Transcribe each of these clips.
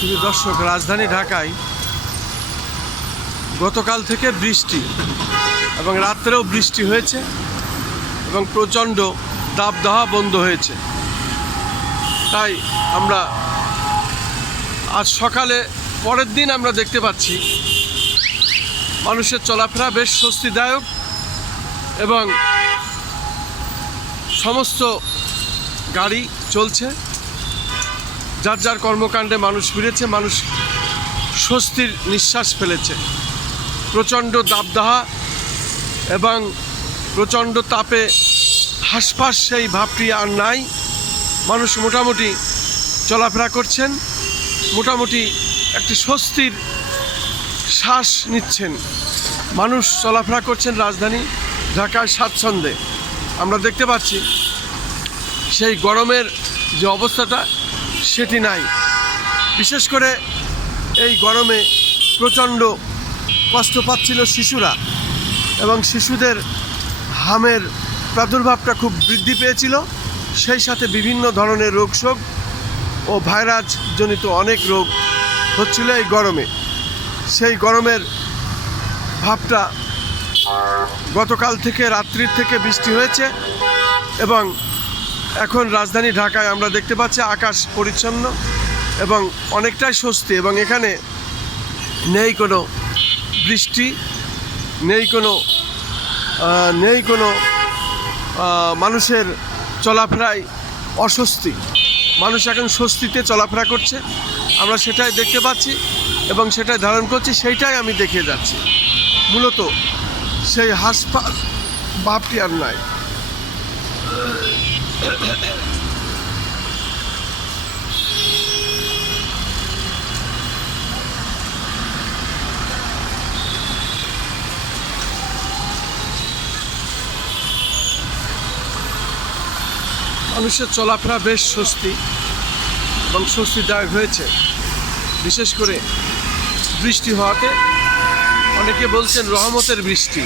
শুধু দর্শক, রাজধানী ঢাকায় গতকাল থেকে বৃষ্টি এবং রাত্রেও বৃষ্টি হয়েছে এবং প্রচণ্ড দাবদাহ বন্ধ হয়েছে। তাই আমরা আজ সকালে পরের দিন আমরা দেখতে পাচ্ছি মানুষের চলাফেরা বেশ স্বস্তিদায়ক এবং সমস্ত গাড়ি চলছে, যার যার কর্মকাণ্ডে মানুষ ফিরেছে, মানুষ স্বস্তির নিঃশ্বাস ফেলেছে। প্রচণ্ড দাবদাহ এবং প্রচণ্ড তাপে হাঁসফাঁস সেই ভাবটি আর নাই। মানুষ মোটামুটি চলাফেরা করছেন, মোটামুটি একটি স্বস্তির শ্বাস নিচ্ছেন। মানুষ চলাফেরা করছেন রাজধানী ঢাকায় স্বাচ্ছন্দ্যে। আমরা দেখতে পাচ্ছি সেই গরমের যে অবস্থাটা সেটি নাই। বিশেষ করে এই গরমে প্রচণ্ড কষ্ট পাচ্ছিল শিশুরা এবং শিশুদের হামের প্রাদুর্ভাবটা খুব বৃদ্ধি পেয়েছিল। সেই সাথে বিভিন্ন ধরনের রোগশোক ও ভাইরাসজনিত অনেক রোগ হচ্ছিল এই গরমে। সেই গরমের ভাবটা গতকাল থেকে রাত্রির থেকে বৃষ্টি হয়েছে এবং এখন রাজধানী ঢাকায় আমরা দেখতে পাচ্ছি আকাশ পরিচ্ছন্ন এবং অনেকটাই স্বস্তি। এবং এখানে নেই কোনো বৃষ্টি, নেই কোনো মানুষের চলাফেরায় অস্বস্তি। মানুষ এখন স্বস্তিতে চলাফেরা করছে, আমরা সেটাই দেখতে পাচ্ছি এবং সেটাই ধারণ করছি, সেইটাই আমি দেখে যাচ্ছি। মূলত সেই হাসপাতাল ভাবটি আর নাই। মানুষের চলাফেরা বেশ স্বস্তি এবং স্বস্তিদায়ক হয়েছে। বিশেষ করে বৃষ্টি হওয়াতে অনেকে বলছেন রহমতের বৃষ্টি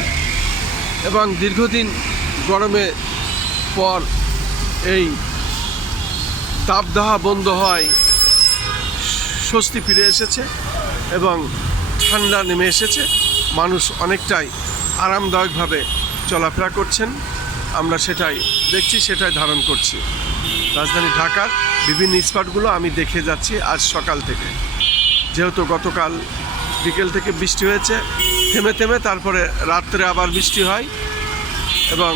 এবং দীর্ঘদিন গরমের পর এই তাপদাহ বন্ধ হওয়ায় স্বস্তি ফিরে এসেছে এবং ঠান্ডা নেমে এসেছে। মানুষ অনেকটাই আরামদায়কভাবে চলাফেরা করছেন, আমরা সেটাই দেখছি, সেটাই ধারণ করছি। রাজধানী ঢাকার বিভিন্ন স্পটগুলো আমি দেখে যাচ্ছি আজ সকাল থেকে। যেহেতু গতকাল বিকেল থেকে বৃষ্টি হয়েছে থেমে থেমে, তারপরে রাত্রে আবার বৃষ্টি হয় এবং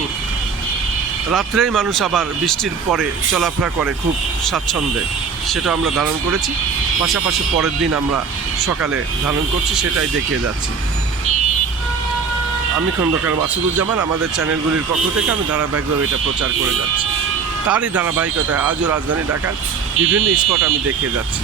রাত্রেই মানুষ আবার বৃষ্টির পরে চলাফেরা করে খুব স্বাচ্ছন্দ্যে, সেটা আমরা ধারণ করেছি। পাশাপাশি পরের দিন আমরা সকালে ধারণ করছি, সেটাই দেখিয়ে যাচ্ছি। আমি খন্দকার মাসুদুজ্জামান, আমাদের চ্যানেলগুলির পক্ষ থেকে আমি ধারাবাহিকভাবে এটা প্রচার করে যাচ্ছি। তারই ধারাবাহিকতায় আজও রাজধানী ঢাকার বিভিন্ন স্পট আমি দেখিয়ে যাচ্ছি।